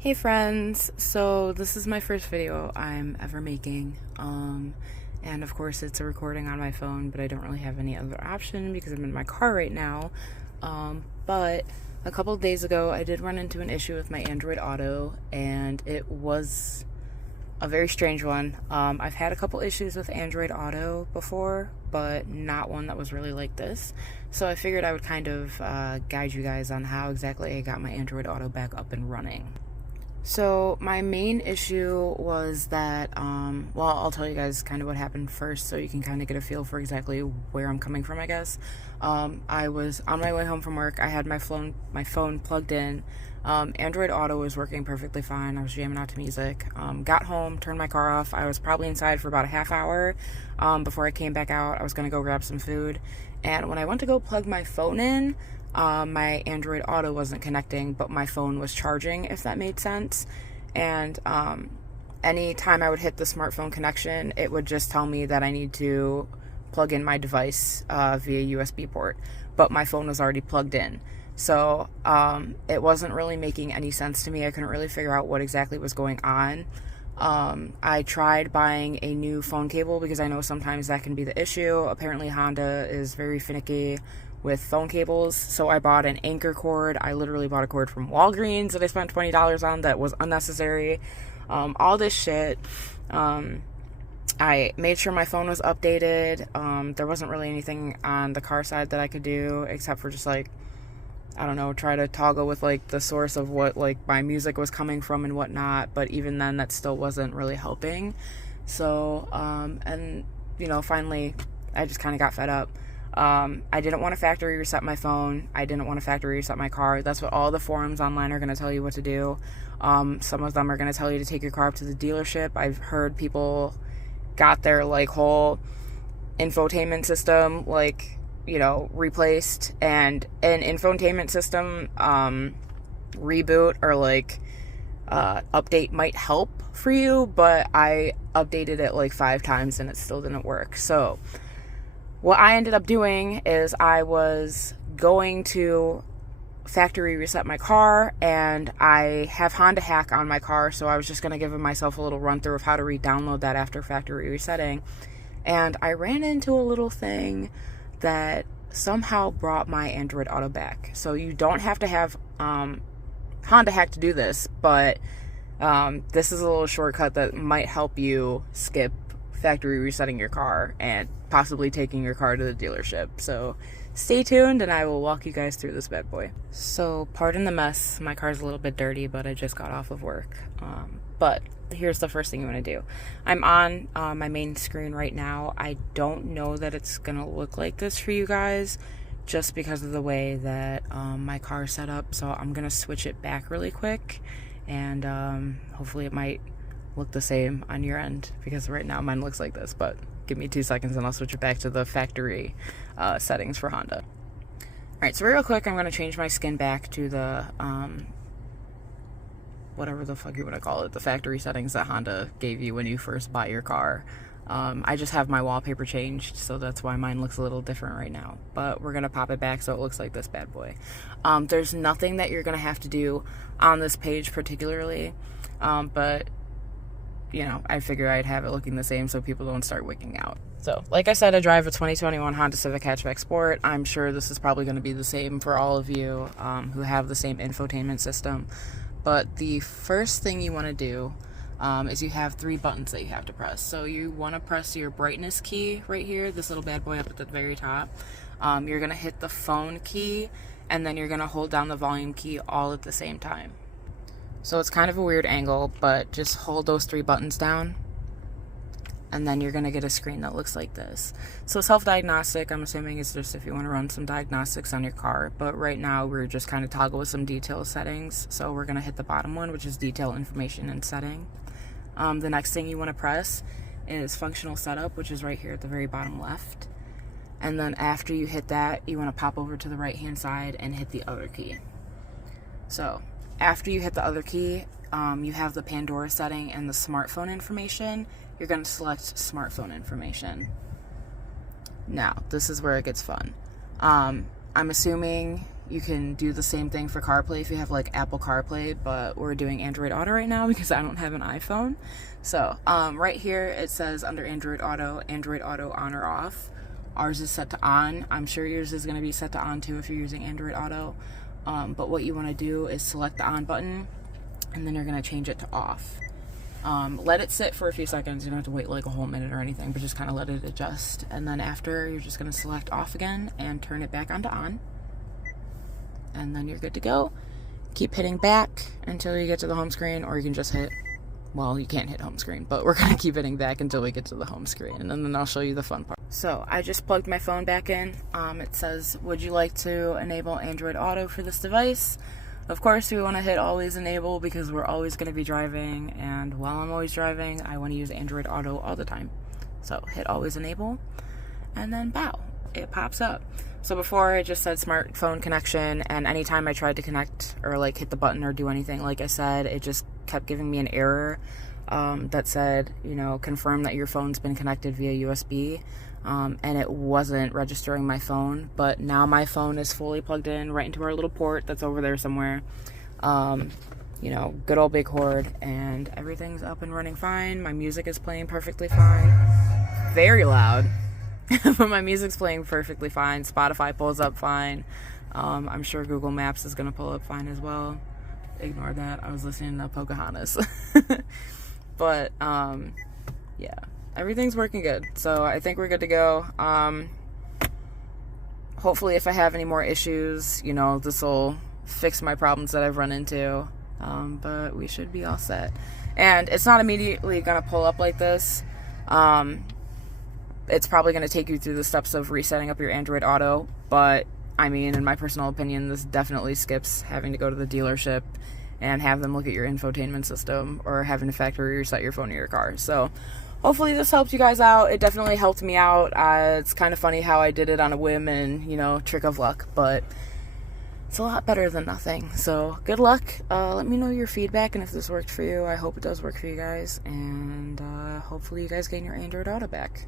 Hey friends, so this is my first video I'm ever making, and of course it's a recording on my phone, but I don't really have any other option because I'm in my car right now. But a couple of days ago I did run into an issue with my Android Auto, and it was a very strange one. I've had a couple issues with Android Auto before, but not one that was really like this. So I figured I would kind of guide you guys on how exactly I got my Android Auto back up and running. So my main issue was that, well, I'll tell you guys kind of what happened first so you can kind of get a feel for exactly where I'm coming from, I guess. I was on my way home from work. I had my phone plugged in. Android Auto was working perfectly fine. I was jamming out to music. Got home, turned my car off. I was probably inside for about a half hour before I came back out. I was going to go grab some food. And when I went to go plug my phone in, my Android Auto wasn't connecting, but my phone was charging, if that made sense. And any time I would hit the smartphone connection, it would just tell me that I need to plug in my device via USB port, but my phone was already plugged in. So it wasn't really making any sense to me. I couldn't really figure out what exactly was going on. I tried buying a new phone cable because I know sometimes that can be the issue. Apparently Honda is very finicky with phone cables, so I bought an Anchor cord. I literally bought a cord from Walgreens that I spent $20 on that was unnecessary. All this shit. I made sure my phone was updated. There wasn't really anything on the car side that I could do except for just like, I don't know, try to toggle with like the source of what like my music was coming from and whatnot, but even then that still wasn't really helping. So and you know, finally I just kind of got fed up. I didn't want to factory reset my phone. I didn't want to factory reset my car. That's what all the forums online are going to tell you what to do. Some of them are going to tell you to take your car up to the dealership. I've heard people got their like whole infotainment system like, you know, replaced, and an infotainment system reboot or like update might help for you, but I updated it like 5 times and it still didn't work. So what I ended up doing is I was going to factory reset my car, and I have Honda Hack on my car, so I was just going to give myself a little run through of how to re-download that after factory resetting. And I ran into a little thing that somehow brought my Android Auto back. So you don't have to have Honda Hack to do this, but this is a little shortcut that might help you skip factory resetting your car and possibly taking your car to the dealership. So stay tuned and I will walk you guys through this bad boy. So pardon the mess, my car's a little bit dirty, but I just got off of work. But here's the first thing you want to do. I'm on my main screen right now. I don't know that it's gonna look like this for you guys just because of the way that my car's set up, so I'm gonna switch it back really quick, and hopefully it might look the same on your end, because right now mine looks like this. But give me 2 seconds and I'll switch it back to the factory settings for Honda. Alright, so real quick I'm going to change my skin back to the whatever the fuck you want to call it, the factory settings that Honda gave you when you first buy your car. I just have my wallpaper changed, so that's why mine looks a little different right now. But we're going to pop it back so it looks like this bad boy. There's nothing that you're going to have to do on this page particularly, but you know, I figure I'd have it looking the same so people don't start wigging out. So, like I said, I drive a 2021 Honda Civic Hatchback Sport. I'm sure this is probably going to be the same for all of you who have the same infotainment system. But the first thing you want to do is you have 3 buttons that you have to press. So you want to press your brightness key right here, this little bad boy up at the very top. You're going to hit the phone key, and then you're going to hold down the volume key all at the same time. So it's kind of a weird angle, but just hold those 3 buttons down, and then you're going to get a screen that looks like this. So self-diagnostic, I'm assuming it's just if you want to run some diagnostics on your car, but right now we're just kind of toggle with some detail settings. So we're going to hit the bottom one, which is detail information and setting. The next thing you want to press is functional setup, which is right here at the very bottom left. And then after you hit that, you want to pop over to the right hand side and hit the other key. So after you hit the other key, you have the Pandora setting and the smartphone information. You're going to select smartphone information. Now, this is where it gets fun. I'm assuming you can do the same thing for CarPlay if you have like Apple CarPlay, but we're doing Android Auto right now because I don't have an iPhone. So right here it says under Android Auto on or off. Ours is set to on. I'm sure yours is going to be set to on too if you're using Android Auto. But what you want to do is select the on button, and then you're going to change it to off. Let it sit for a few seconds. You don't have to wait like a whole minute or anything, but just kind of let it adjust. And then after, you're just going to select off again and turn it back onto on. And then you're good to go. Keep hitting back until you get to the home screen, or you can just hit, well, you can't hit home screen, but we're going to keep hitting back until we get to the home screen, and then I'll show you the fun part. So I just plugged my phone back in. It says, would you like to enable Android Auto for this device? Of course, we want to hit always enable because we're always going to be driving, and while I'm always driving, I want to use Android Auto all the time. So hit always enable, and then bow, it pops up. So before it just said smartphone connection, and anytime I tried to connect or like hit the button or do anything, like I said, it just kept giving me an error that said, you know, confirm that your phone's been connected via USB, and it wasn't registering my phone. But now my phone is fully plugged in right into our little port that's over there somewhere. You know, good old big Horde, and everything's up and running fine. My music is playing perfectly fine. Very loud. But my music's playing perfectly fine. Spotify pulls up fine. I'm sure Google Maps is going to pull up fine as well. Ignore that. I was listening to Pocahontas. But, yeah. Everything's working good. So I think we're good to go. Hopefully if I have any more issues, you know, this will fix my problems that I've run into. But we should be all set. And it's not immediately going to pull up like this. It's probably going to take you through the steps of resetting up your Android Auto, but I mean, in my personal opinion, this definitely skips having to go to the dealership and have them look at your infotainment system or having to factory reset your phone to your car. So hopefully this helped you guys out. It definitely helped me out. It's kind of funny how I did it on a whim and, you know, trick of luck, but it's a lot better than nothing. So good luck. Let me know your feedback and if this worked for you. I hope it does work for you guys, and hopefully you guys gain your Android Auto back.